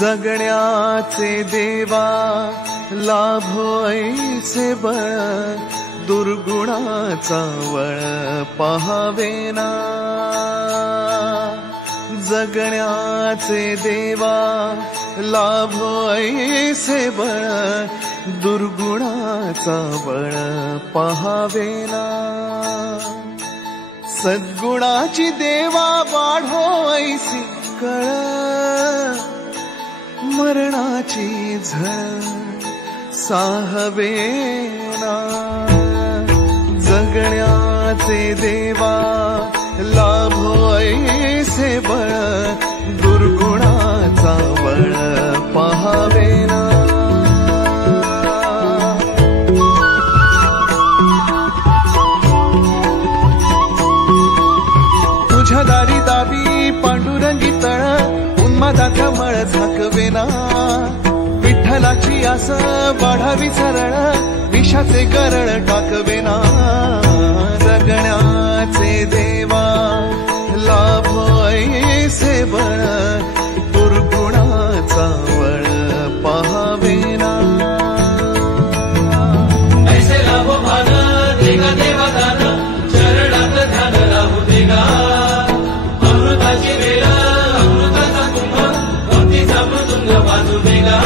जगण्याचे देवा लाभो ऐसे बळ, दुर्गुणाचा वळ पहावेना। जगण्याचे देवा लाभो ऐसे बळ, दुर्गुणाचा बळ पहावेना। सद्गुणाची देवा वाढो ऐसी कळ, मरणाची झळ साहवेना। जगण्याचे देवा लाभो ऐसे बळ, दुर्गुणाचा बळ पहावेना। तुझ्या दारी दाबी पांडुरंगी तळ, उन्मादाचा मळ झाकवेना। विठ्ठलाची आस वाढावी सरळ, विषाचे गरळ टाकवेना। जगण्याचे देवा लाभो ऐसे बळ, दुर्गुणाचा बळ पहावेना। ऐसे लाभो भान देगा देवा दान, चरणात ध्यान राहू देगा। अमृताची वेळ अमृताचा कुंभ, भक्तीचा मृदुंग वाजू देगा।